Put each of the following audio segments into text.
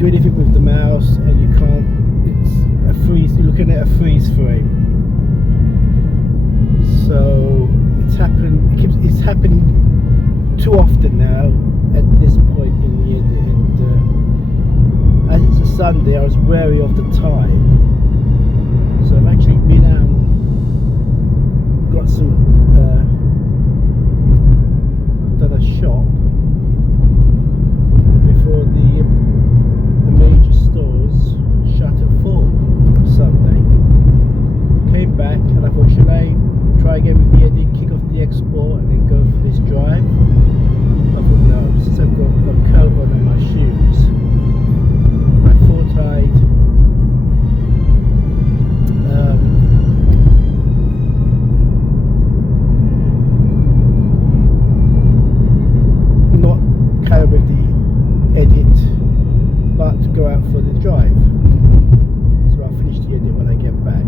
do anything with the mouse, and you can't. It's a freeze. You're looking at a freeze frame. So it's happened. It's happening too often now at this point in the edit, and as it's a Sunday, I was wary of the time. So I've actually been out, got some, done a shop before the major stores shut at 4 on Sunday. Came back and I thought, should I try again with the edit, kick off the export and then go for this drive? I thought no, since I've got my coat on and my shoes, I thought I'd not carry with the edit, but go out for the drive. So I'll finish the edit when I get back.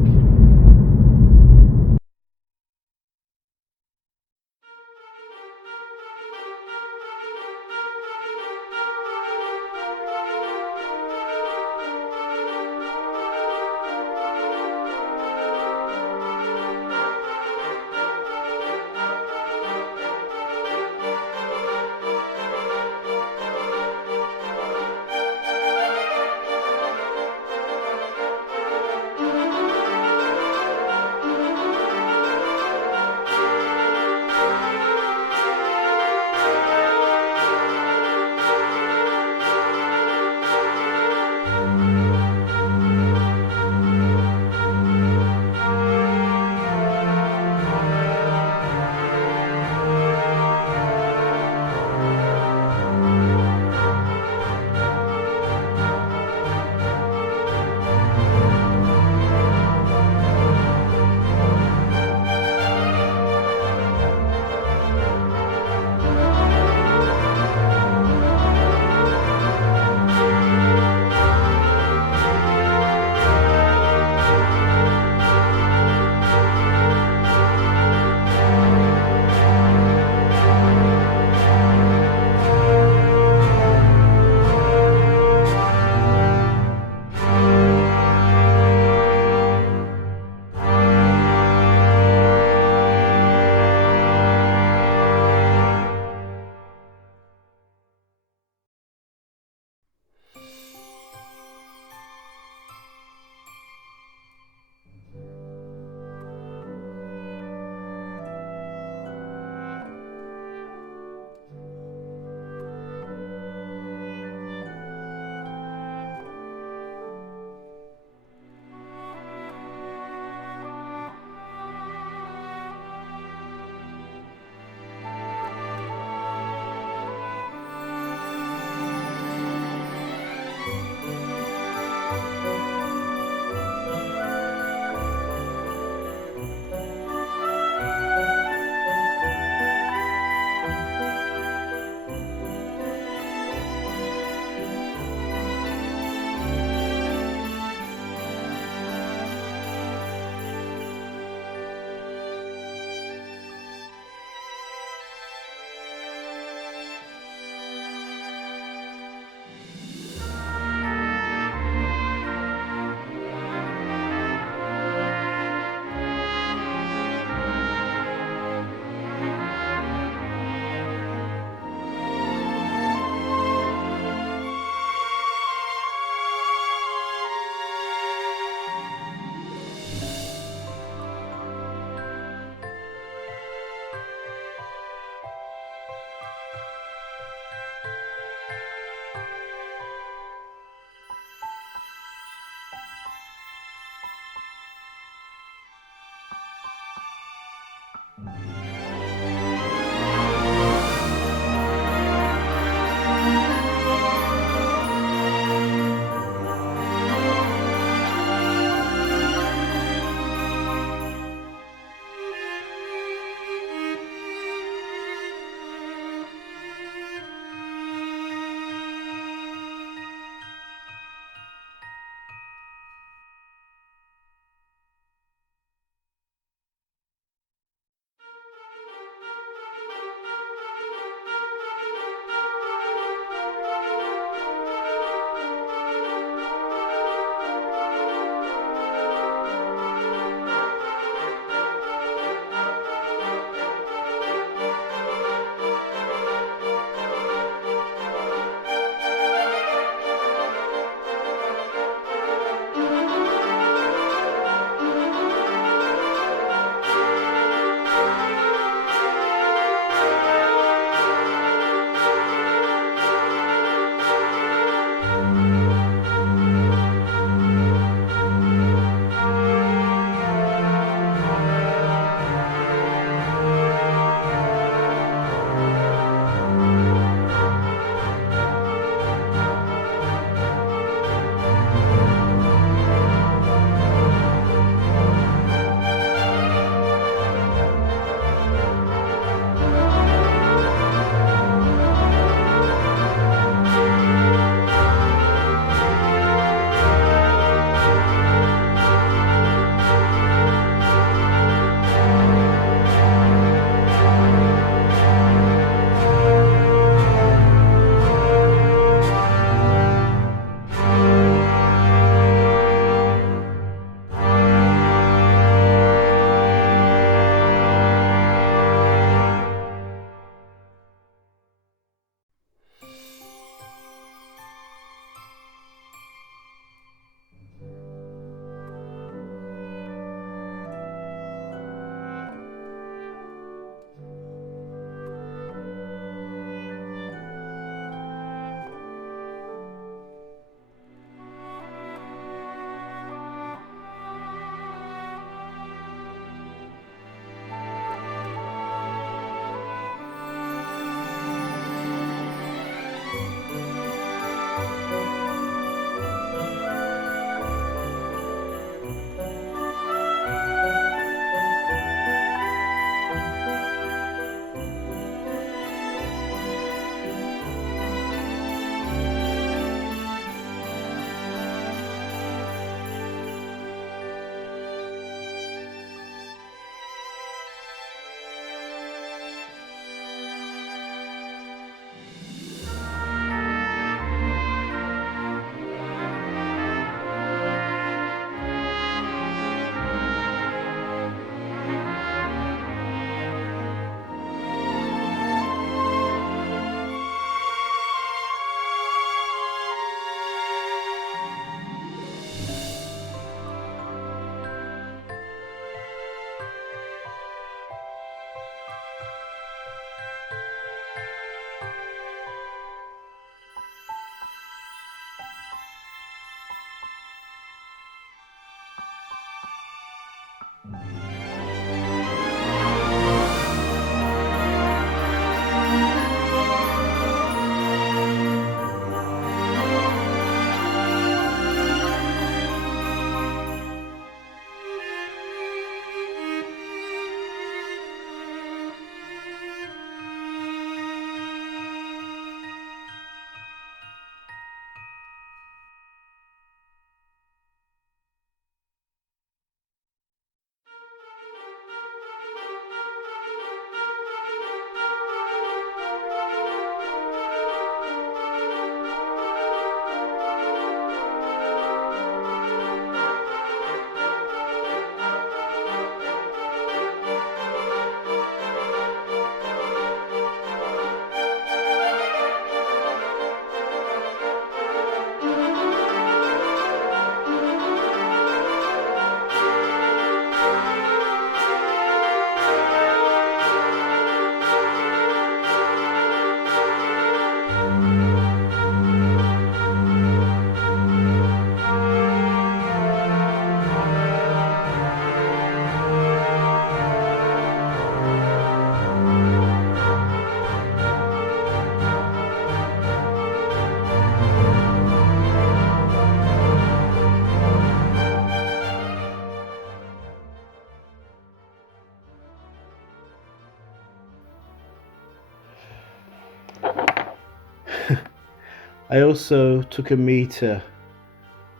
I also took a meter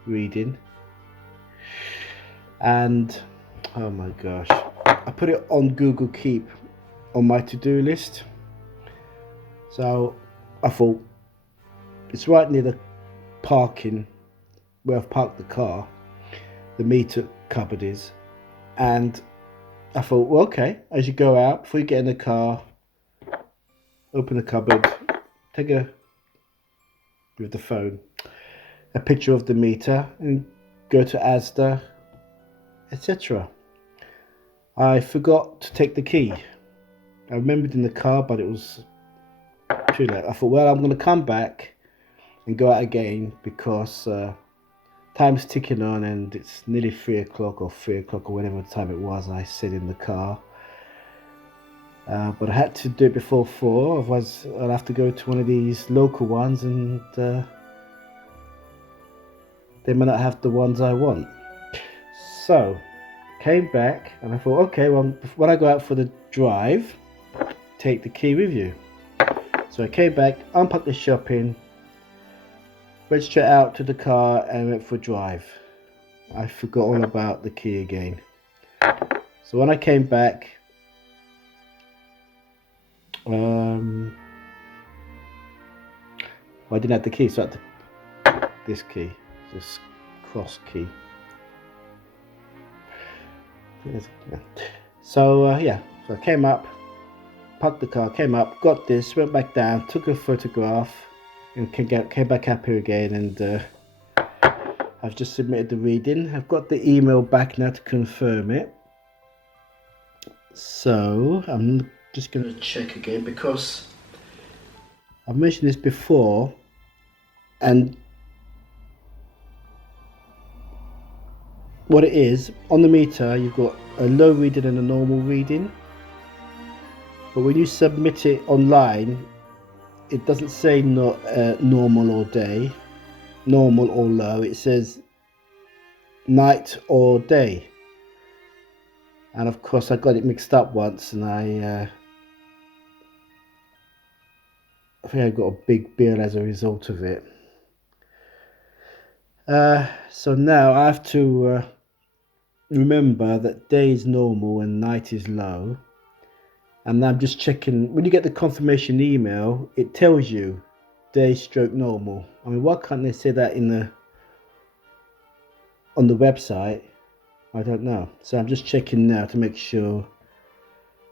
reading, and oh my gosh, I put it on Google Keep on my to-do list. So I thought, it's right near the parking where I've parked the car, the meter cupboard is, and I thought, well, okay, as you go out, before you get in the car, open the cupboard, take a, with the phone, a picture of the meter and go to Asda, etc. I forgot to take the key. I remembered in the car, but it was too late. I thought, well, I'm going to come back and go out again because time's ticking on and it's nearly 3 o'clock or 3 o'clock or whatever time it was I said in the car. But I had to do it before 4, otherwise I'll have to go to one of these local ones and they may not have the ones I want. So came back and I thought, okay, well, when I go out for the drive, take the key with you. So I came back, unpacked the shopping, went straight out to the car and went for a drive. I forgot all about the key again. So when I came back, I didn't have the key, so I had this key, this cross key. So yeah, so I came up, parked the car, came up, got this, went back down, took a photograph, and came back up here again, and I've just submitted the reading. I've got the email back now to confirm it. So I'm just going to check again because I've mentioned this before, and what it is, on the meter you've got a low reading and a normal reading, but when you submit it online it doesn't say not normal or day, normal or low, it says night or day. And of course I got it mixed up once, and I think I got a big bill as a result of it. So now I have to remember that day is normal and night is low. And I'm just checking, when you get the confirmation email, it tells you day stroke normal. I mean, why can't they say that on the website? I don't know. So I'm just checking now to make sure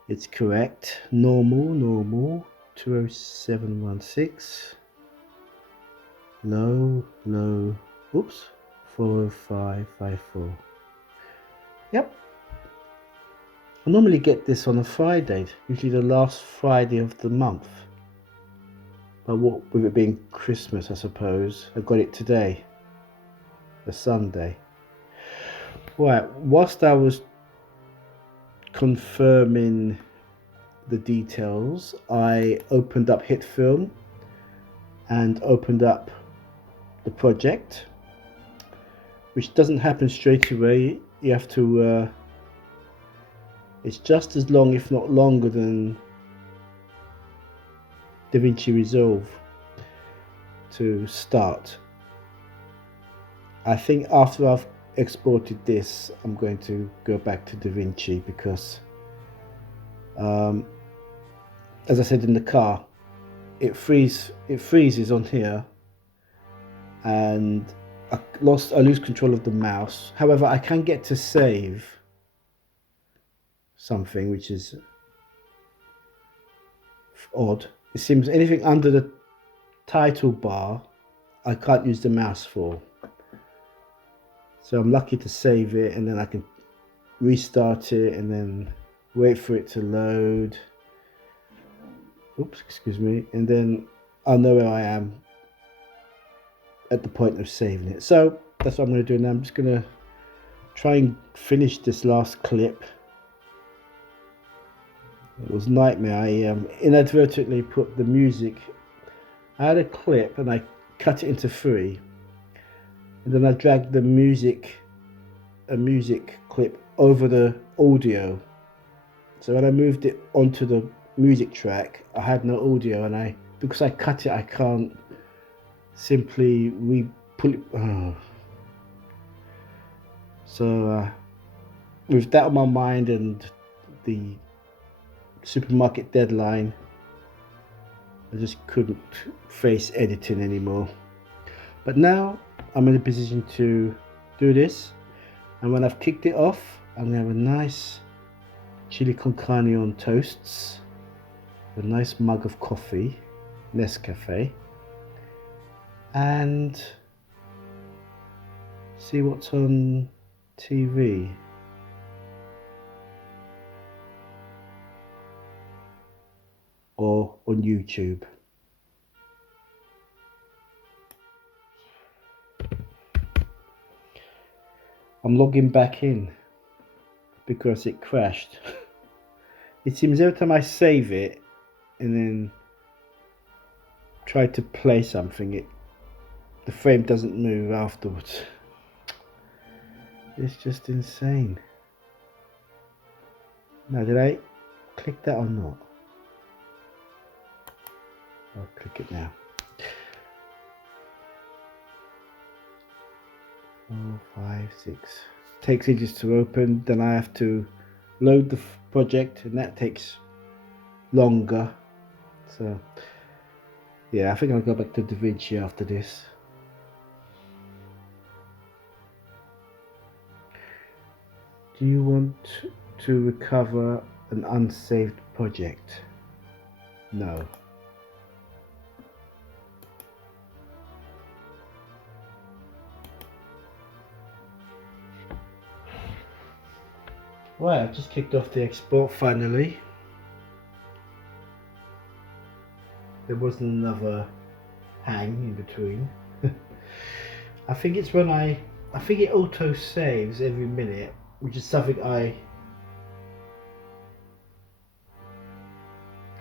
it's correct. Normal 20716. Low, oops, 40554. Yep. I normally get this on a Friday, usually the last Friday of the month. But what with it being Christmas, I suppose, I got it today, a Sunday. Right, whilst I was confirming the details, I opened up HitFilm and opened up the project, which doesn't happen straight away. You have to it's just as long, if not longer, than DaVinci Resolve to start. I think after I've exported this, I'm going to go back to DaVinci because, as I said in the car, it freezes on here, and I lose control of the mouse. However, I can get to save something, which is odd. It seems anything under the title bar I can't use the mouse for. So I'm lucky to save it, and then I can restart it and then wait for it to load. Oops, excuse me. And then I'll know where I am at the point of saving it. So that's what I'm going to do now. I'm just going to try and finish this last clip. It was a nightmare. I inadvertently put the music. I had a clip and I cut it into 3, and then I dragged a music clip over the audio. So when I moved it onto the music track, I had no audio, and because I cut it, I can't simply we pull it. So with that on my mind and the supermarket deadline, I just couldn't face editing anymore. But now I'm in a position to do this, and when I've kicked it off, I'm gonna have a nice chili con carne on toasts, a nice mug of coffee, Nescafe, and see what's on TV. Or on YouTube. I'm logging back in because it crashed. It seems every time I save it and then try to play something, the frame doesn't move afterwards. It's just insane. Now, did I click that or not? I'll click it now. 4, 5, 6. Takes ages to open. Then I have to load the project, and that takes longer. So yeah, I think I'll go back to DaVinci after this. Do you want to recover an unsaved project? No. Well, I just kicked off the export finally. There wasn't another hang in between. I think it's when I think it auto saves every minute, which is something I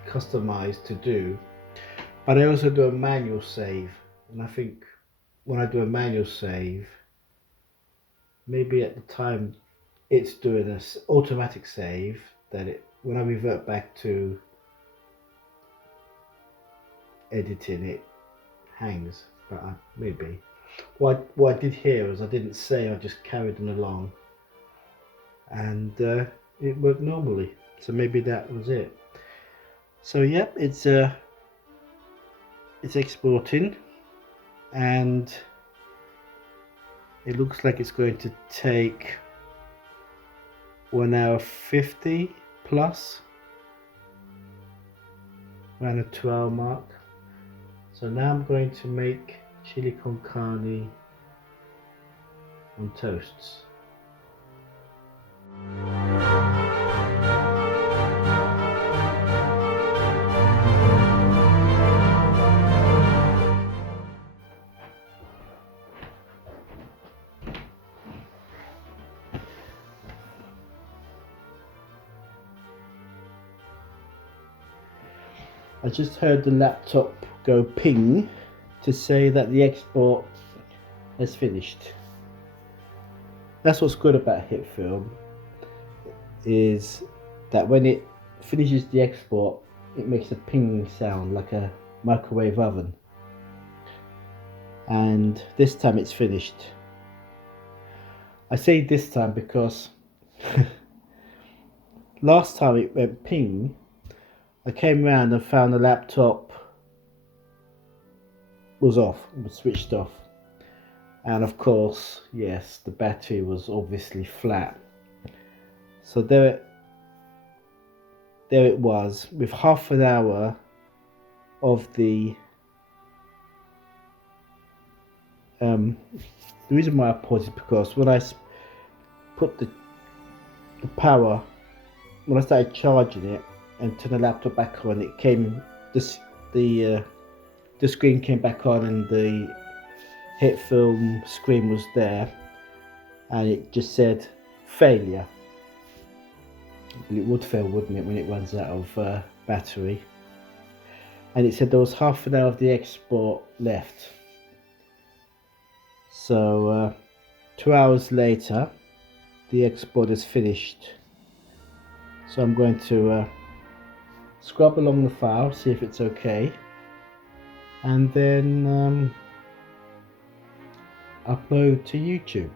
customized to do. But I also do a manual save, and I think when I do a manual save, maybe at the time it's doing this automatic save, that when I revert back to editing, it hangs. But maybe what I did here is I didn't save, I just carried them along, and it worked normally. So maybe that was it. So yep, it's exporting, and it looks like it's going to take 1 hour 50 plus, around the 2-hour mark. So now I'm going to make chili con carne on toasts. I just heard the laptop go ping to say that the export has finished. That's what's good about HitFilm, is that when it finishes the export, it makes a ping sound like a microwave oven. And this time it's finished. I say this time because last time it went ping, I came around and found the laptop was off, was switched off, and of course, yes, the battery was obviously flat. So there it was, with half an hour of the reason why I paused is because when I put the power, when I started charging it and turned the laptop back on, it came, the screen came back on, and the HitFilm screen was there, and it just said failure. It would fail, wouldn't it, when it runs out of battery? And it said there was half an hour of the export left. So 2 hours later, the export is finished. So I'm going to scrub along the file, see if it's okay, and then upload to YouTube.